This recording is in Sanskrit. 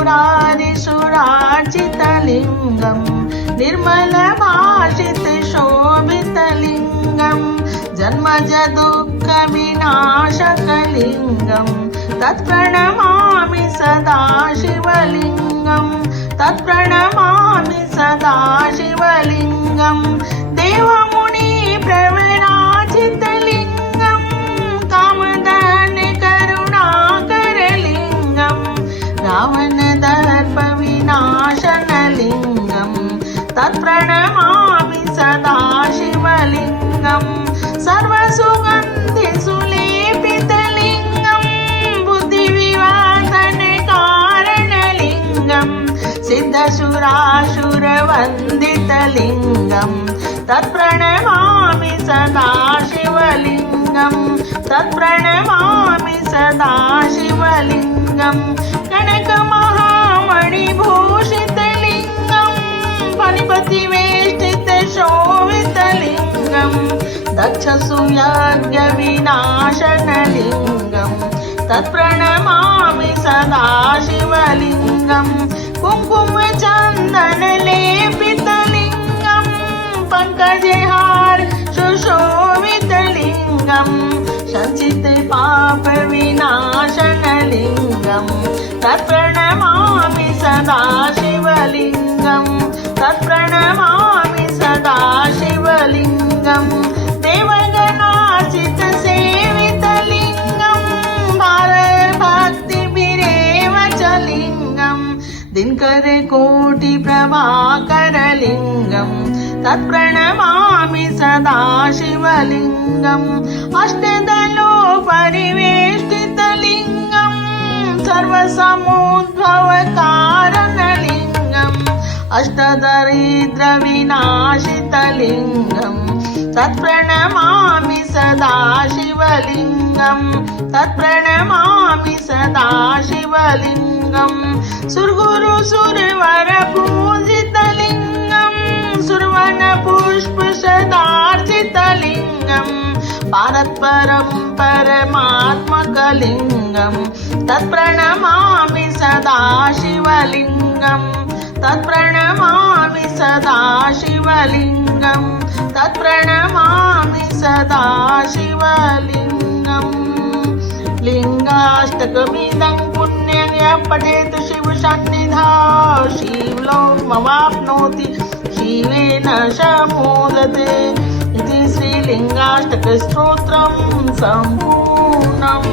त्रिपुरारिसुरार्चितलिङ्गं निर्मलभाषितशोभितलिङ्गं जन्मज दुःखविनाशकलिङ्गं तत्प्रणमामि सदा शिवलिङ्गं तत्प्रणमामि सदा शिवलिङ्गं देवमुनि प्रवराजितलिङ्गं कामदान करुणाकरलिङ्गं रावणदर्पविनाशनलिङ्गं तत्प्रणमामि सदा शिवलिङ्गं सर्वसुगन्धिसुलेपितलिङ्गं बुद्धिविवर्धनकारणलिङ्गं सिद्धसुरासुरवन्दितलिङ्गं तत्प्रणमामि सदा शिवलिङ्गं तत्प्रणमामि सदा शिवलिङ्गं कनकमहामणिभूषितलिङ्गं फणिपतिवेष्टितशोभितलिङ्गं दक्षसूयज्ञविनाशनलिङ्गं तत्प्रणमामि सदा शिवलिङ्गं कुङ्कुमचन्दनलेपितलिङ्गं पङ्कजहार सुशोभितलिङ्गं सञ्चितपापविनाशनलिङ्गं तत्प्रणमामि सदा शिवलिङ्गं तत्प्रणमामि सदा शिवलिङ्गं देवगणार्चितसेवितलिङ्गं भारभक्तिभिरेव च लिङ्गं दिनकरकोटिप्रभाकरलिङ्गं तत्प्रणमामि सदा शिवलिङ्गम् अष्टदलोपरिवेष्टितलिङ्गं सर्वसमुद्भवकारणलिङ्गम् अष्टदरिद्रविनाशितलिङ्गं तत्प्रणमामि सदा शिवलिङ्गं तत्प्रणमामि सदा शिवलिङ्गं सुरगुरुसुरवरपूजितलिङ्गं सुरवनपुष्पसदार्चितलिङ्गं पारत्परं परमात्मकलिङ्गं तत्प्रणमामि सदा शिवलिङ्गं तत्प्रणमामि सदा शिवलिङ्गं तत्प्रणमामि सदा शिवलिङ्गं लिङ्गाष्टकमिदं पुण्यं यः पठेत् शिवसन्निधौ शिवलोकमवाप्नोति शिवेन समोदते इति श्रीलिङ्गाष्टकस्तोत्रं सम्पूर्णम्।